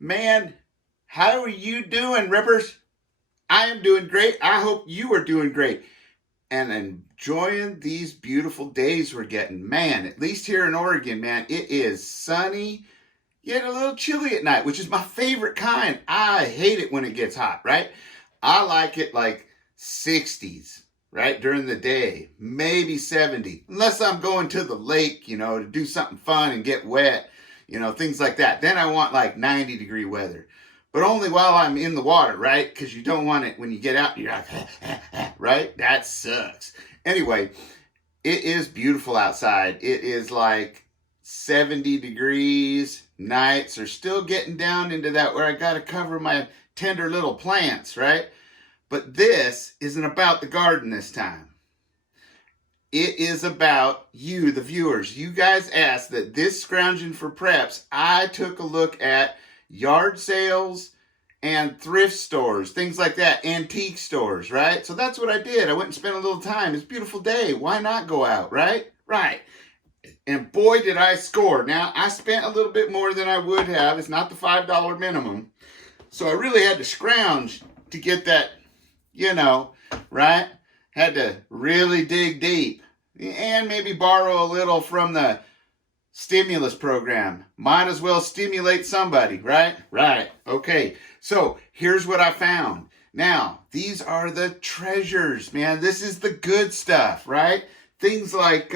Man, how are you doing, Rippers? I am doing great. I hope you are doing great and enjoying these beautiful days we're getting. Man, at least here in Oregon, man, it is sunny, yet a little chilly at night, which is my favorite kind. I hate it when it gets hot, right? I like it like 60s, right, during the day, maybe 70, unless I'm going to the lake, to do something fun and get wet, things like that. Then I want like 90-degree weather. But only while I'm in the water, right? Because you don't want it when you get out, you're like, right? That sucks. Anyway, it is beautiful outside. It is like 70 degrees. Nights are still getting down into that where I got to cover my tender little plants, right? But this isn't about the garden this time. It is about you, the viewers. You guys asked that this Scrounging for Preps, I took a look at yard sales and thrift stores, things like that, antique stores, right? So that's what I did. I went and spent a little time. It's a beautiful day. Why not go out, right? Right. And boy, did I score. Now, I spent a little bit more than I would have. It's not the $5 minimum. So I really had to scrounge to get that, right? Had to really dig deep and maybe borrow a little from the stimulus program. Might as well stimulate somebody, right? Right. Okay. So here's what I found. Now, these are the treasures, man. This is the good stuff, right? Things like,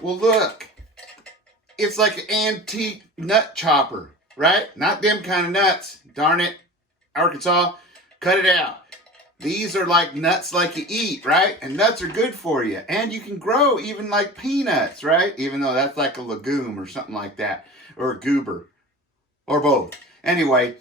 look, it's like an antique nut chopper, right? Not them kind of nuts. Darn it. Arkansas, cut it out. These are like nuts like you eat, right? And nuts are good for you. And you can grow even like peanuts, right? Even though that's like a legume or something like that. Or a goober. Or both. Anyway,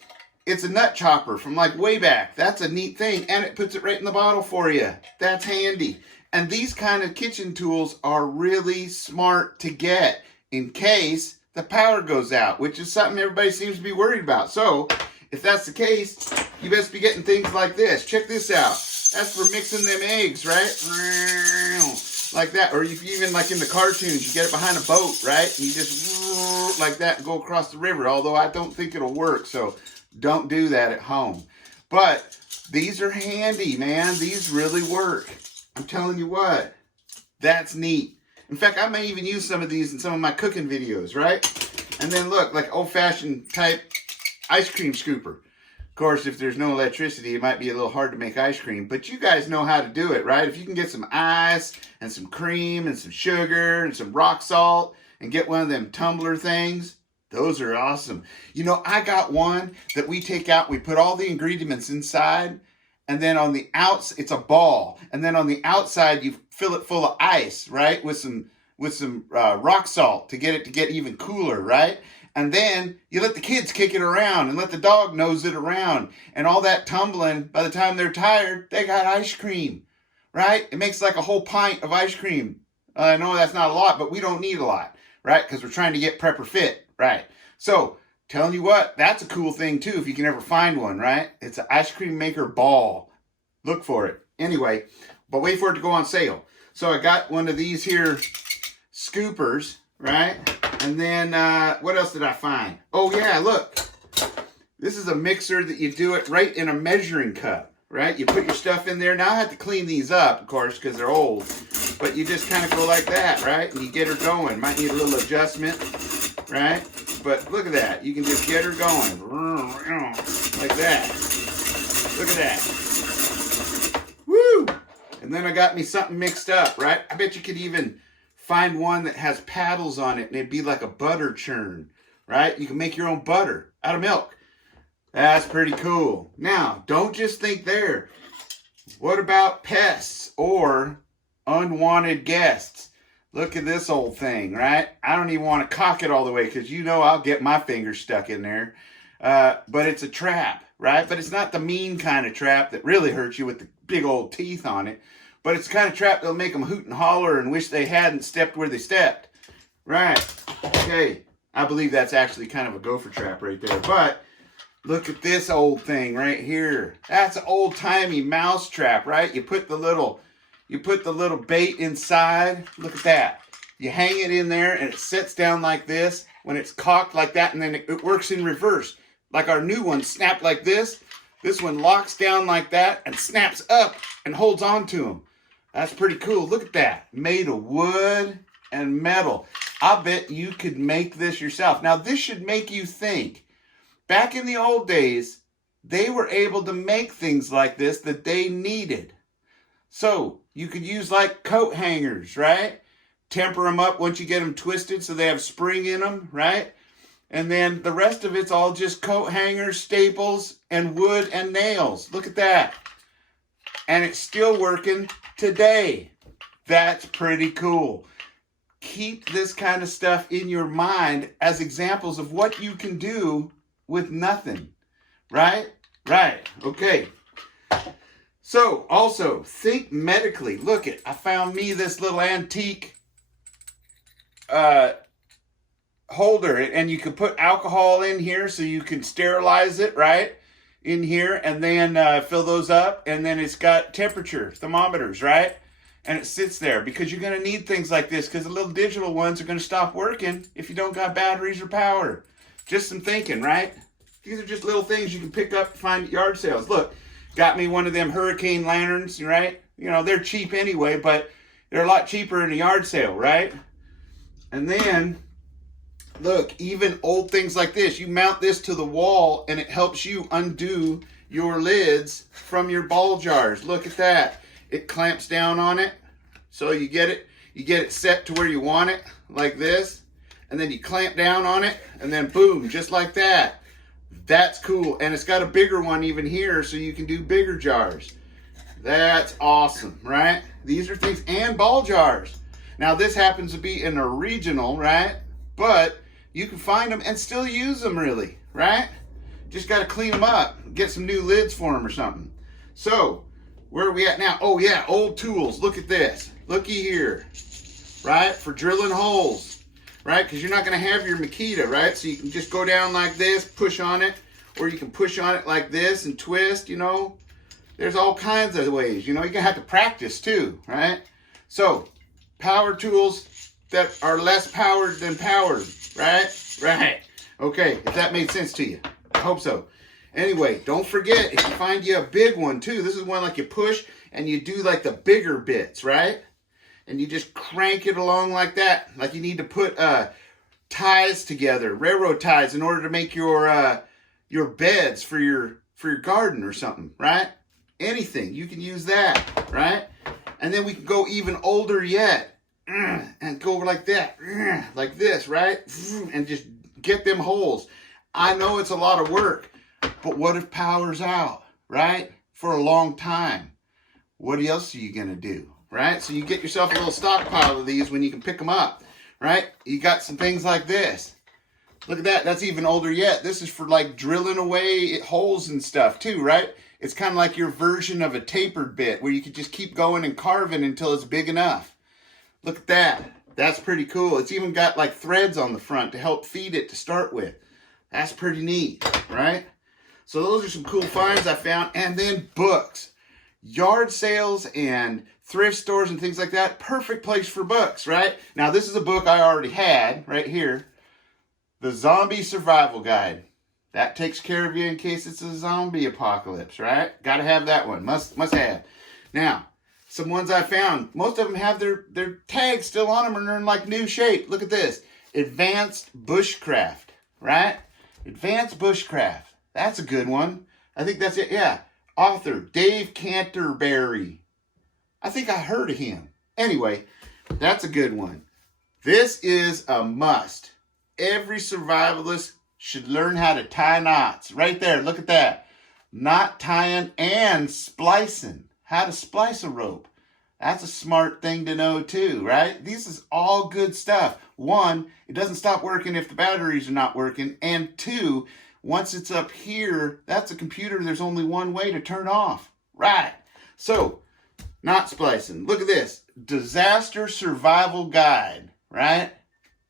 it's a nut chopper from like way back. That's a neat thing. And it puts it right in the bottle for you. That's handy. And these kind of kitchen tools are really smart to get in case the power goes out, which is something everybody seems to be worried about. So, if that's the case, you best be getting things like this. Check this out. That's for mixing them eggs, right? Like that. Or if you even like in the cartoons, you get it behind a boat, right? And you just like that and go across the river. Although I don't think it'll work, so don't do that at home. But these are handy, man. These really work. I'm telling you what. That's neat. In fact, I may even use some of these in some of my cooking videos, right? And then look, like old-fashioned type ice cream scooper. Of course, if there's no electricity, it might be a little hard to make ice cream, but you guys know how to do it, right? If you can get some ice and some cream and some sugar and some rock salt and get one of them tumbler things, those are awesome. I got one that we take out, we put all the ingredients inside, and then on the outside, it's a ball, and then on the outside, you fill it full of ice, right? With some rock salt to get it to get even cooler, right? And then you let the kids kick it around and let the dog nose it around. And all that tumbling, by the time they're tired, they got ice cream, right? It makes like a whole pint of ice cream. I know that's not a lot, but we don't need a lot, right? Because we're trying to get prepper fit, right? So, telling you what, that's a cool thing too if you can ever find one, right? It's an ice cream maker ball. Look for it. Anyway, but wait for it to go on sale. So I got one of these here scoopers, right? And then, what else did I find? Oh, yeah, look. This is a mixer that you do it right in a measuring cup, right? You put your stuff in there. Now, I have to clean these up, of course, because they're old. But you just kind of go like that, right? And you get her going. Might need a little adjustment, right? But look at that. You can just get her going. Like that. Look at that. Woo! And then I got me something mixed up, right? I bet you could even find one that has paddles on it and it'd be like a butter churn, right? You can make your own butter out of milk. That's pretty cool. Now, don't just think there. What about pests or unwanted guests? Look at this old thing, right? I don't even want to cock it all the way because I'll get my fingers stuck in there. But it's a trap, right? But it's not the mean kind of trap that really hurts you with the big old teeth on it. But it's the kind of trap that'll make them hoot and holler and wish they hadn't stepped where they stepped. Right. Okay. I believe that's actually kind of a gopher trap right there. But look at this old thing right here. That's an old-timey mouse trap, right? You put the little bait inside. Look at that. You hang it in there and it sits down like this when it's cocked like that, and then it works in reverse. like our new one snapped like this. This one locks down like that and snaps up and holds on to them. That's pretty cool. Look at that. Made of wood and metal. I bet you could make this yourself. Now, this should make you think. Back in the old days, they were able to make things like this that they needed. So you could use like coat hangers, right? Temper them up once you get them twisted so they have spring in them, right? And then the rest of it's all just coat hangers, staples, and wood and nails. Look at that. And it's still working today. That's pretty cool. Keep this kind of stuff in your mind as examples of what you can do with nothing. Right? Right. Okay. So, also, think medically. Look it. I found me this little antique holder, and you can put alcohol in here so you can sterilize it, right? In here, and then fill those up, and then it's got temperature thermometers, right? And it sits there because you're going to need things like this because the little digital ones are going to stop working if you don't got batteries or power. Just some thinking, right? These are just little things you can pick up and find at yard sales. Look, got me one of them hurricane lanterns, right? You know, they're cheap anyway, but they're a lot cheaper in a yard sale, right? And then, look, even old things like this, you mount this to the wall and it helps you undo your lids from your ball jars. Look at that. It clamps down on it. So you get it set to where you want it, like this. And then you clamp down on it, and then boom, just like that. That's cool. And it's got a bigger one even here, so you can do bigger jars. That's awesome, right? These are things, and ball jars. Now, this happens to be an original, right? But you can find them and still use them, really, right? Just got to clean them up, get some new lids for them or something. So, where are we at now? Oh, yeah, old tools. Look at this. Looky here, right? For drilling holes, right? Because you're not going to have your Makita, right? So you can just go down like this, push on it, or you can push on it like this and twist, you know. There's all kinds of ways, you know. You're going to have to practice too, right? So, power tools that are less powered than powered, right? Right. Okay, if that made sense to you. I hope so. Anyway, don't forget, if you find you a big one too, this is one like you push and you do like the bigger bits, right? And you just crank it along like that. Like you need to put ties together, railroad ties, in order to make your beds for your garden or something, right? Anything, you can use that, right? And then we can go even older yet and go over like that, like this, right? And just get them holes. I know it's a lot of work, but what if power's out, right? For a long time. What else are you going to do, right? So you get yourself a little stockpile of these when you can pick them up, right? You got some things like this. Look at that. That's even older yet. This is for like drilling away holes and stuff too, right? It's kind of like your version of a tapered bit where you can just keep going and carving until it's big enough. Look at that. That's pretty cool. It's even got like threads on the front to help feed it to start with. That's pretty neat, right? So those are some cool finds I found. And then books. Yard sales and thrift stores and things like that. Perfect place for books, right? Now this is a book I already had right here. The Zombie Survival Guide. That takes care of you in case it's a zombie apocalypse, right? Got to have that one. Must have. Now, some ones I found. Most of them have their tags still on them and they're in like new shape. Look at this. Advanced Bushcraft, right? Advanced Bushcraft. That's a good one. I think that's it. Yeah. Author Dave Canterbury. I think I heard of him. Anyway, that's a good one. This is a must. Every survivalist should learn how to tie knots. Right there, look at that. Knot tying and splicing. How to splice a rope. That's a smart thing to know too, right? This is all good stuff. One, it doesn't stop working if the batteries are not working. And two, once it's up here, that's a computer. There's only one way to turn off. Right. So, knot splicing. Look at this. Disaster Survival Guide, right?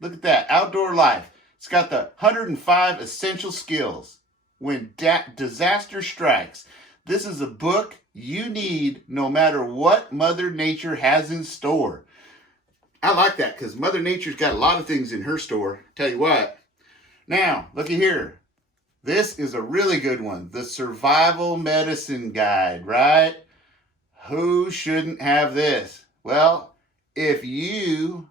Look at that. Outdoor life. It's got the 105 essential skills when disaster strikes. This is a book you need no matter what Mother Nature has in store. I like that because Mother Nature's got a lot of things in her store. Tell you what. Now, looky here. This is a really good one. The Survival Medicine Guide, right? Who shouldn't have this? Well, if you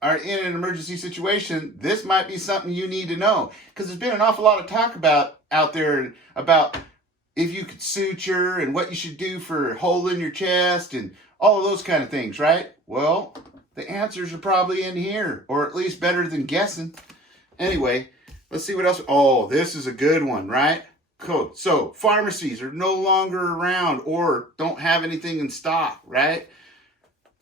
are in an emergency situation, this might be something you need to know, because there's been an awful lot of talk about out there about if you could suture and what you should do for holding your chest and all of those kind of things, right? Well, the answers are probably in here, or at least better than guessing. Anyway, let's see what else. Oh, this is a good one, right? Cool. So pharmacies are no longer around or don't have anything in stock, right?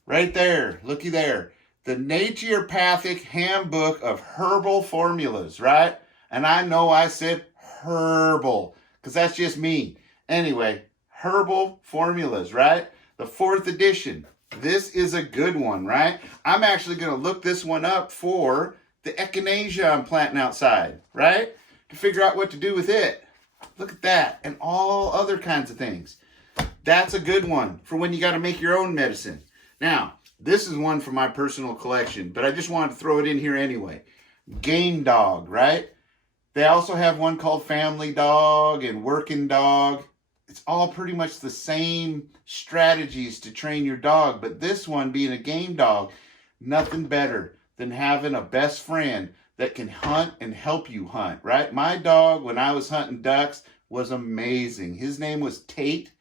Right there, looky there. The Naturopathic Handbook of Herbal Formulas, right? And I know I said herbal, because that's just me. Anyway, herbal formulas, right? The 4th edition. This is a good one, right? I'm actually going to look this one up for the echinacea I'm planting outside, right? To figure out what to do with it. Look at that, and all other kinds of things. That's a good one for when you got to make your own medicine. Now, this is one from my personal collection, but I just wanted to throw it in here anyway. Game Dog, right? They also have one called Family Dog and Working Dog. It's all pretty much the same strategies to train your dog, but this one, being a game dog, nothing better than having a best friend that can hunt and help you hunt, right? My dog, when I was hunting ducks, was amazing. His name was Tate,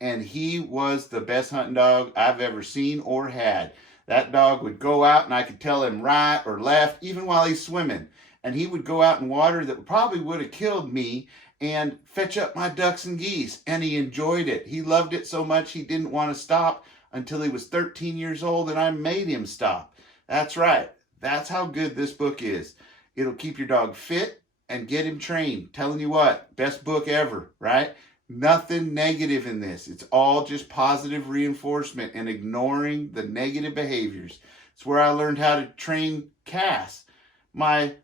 and he was the best hunting dog I've ever seen or had. That dog would go out and I could tell him right or left, even while he's swimming. And he would go out in water that probably would have killed me and fetch up my ducks and geese. And he enjoyed it. He loved it so much he didn't want to stop until he was 13 years old, and I made him stop. That's right. That's how good this book is. It'll keep your dog fit and get him trained. Telling you what, best book ever, right? Nothing negative in this. It's all just positive reinforcement and ignoring the negative behaviors. It's where I learned how to train Cass, my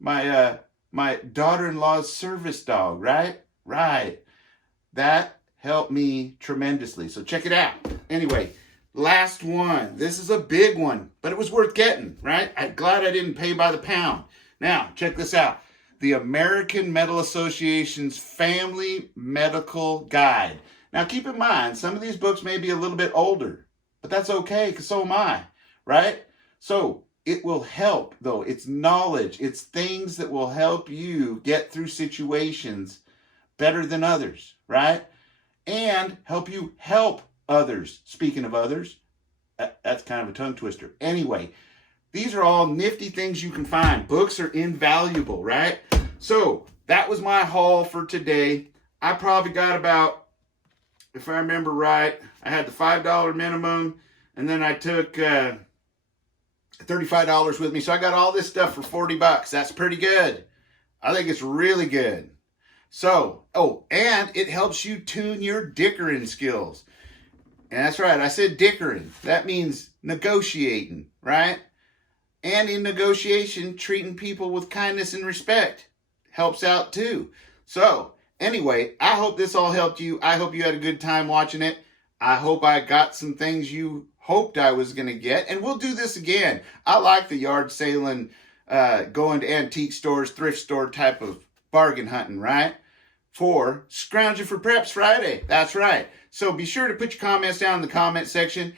daughter-in-law's service dog, right? Right. That helped me tremendously. So check it out. Anyway, last one. This is a big one, but it was worth getting, right? I'm glad I didn't pay by the pound. Now, check this out. The American Medical Association's Family Medical Guide. Now, keep in mind, some of these books may be a little bit older, but that's okay, because so am I, right? So it will help, though. It's knowledge. It's things that will help you get through situations better than others, right? And help you help others. Speaking of others, that's kind of a tongue twister. Anyway, these are all nifty things you can find. Books are invaluable, right? So that was my haul for today. I probably got about, if I remember right, I had the $5 minimum, and then I took $35 with me. So I got all this stuff for $40. That's pretty good. I think it's really good. So, and it helps you tune your dickering skills. And that's right, I said dickering. That means negotiating, right? And in negotiation, treating people with kindness and respect helps out too. So, anyway, I hope this all helped you. I hope you had a good time watching it. I hope I got some things you hoped I was going to get. And we'll do this again. I like the yard sailing, going to antique stores, thrift store type of bargain hunting, right? For Scrounging for Preps Friday. That's right. So be sure to put your comments down in the comment section.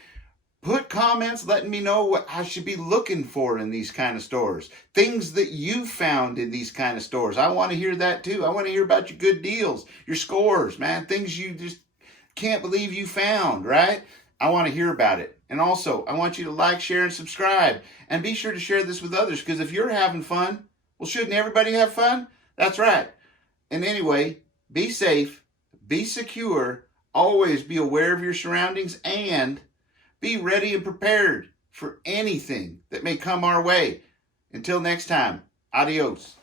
Put comments letting me know what I should be looking for in these kind of stores. Things that you found in these kind of stores. I want to hear that too. I want to hear about your good deals, your scores, man. Things you just can't believe you found, right? I want to hear about it. And also, I want you to like, share, and subscribe. And be sure to share this with others, because if you're having fun, well, shouldn't everybody have fun? That's right. And anyway, be safe, be secure, always be aware of your surroundings, and be ready and prepared for anything that may come our way. Until next time, adios.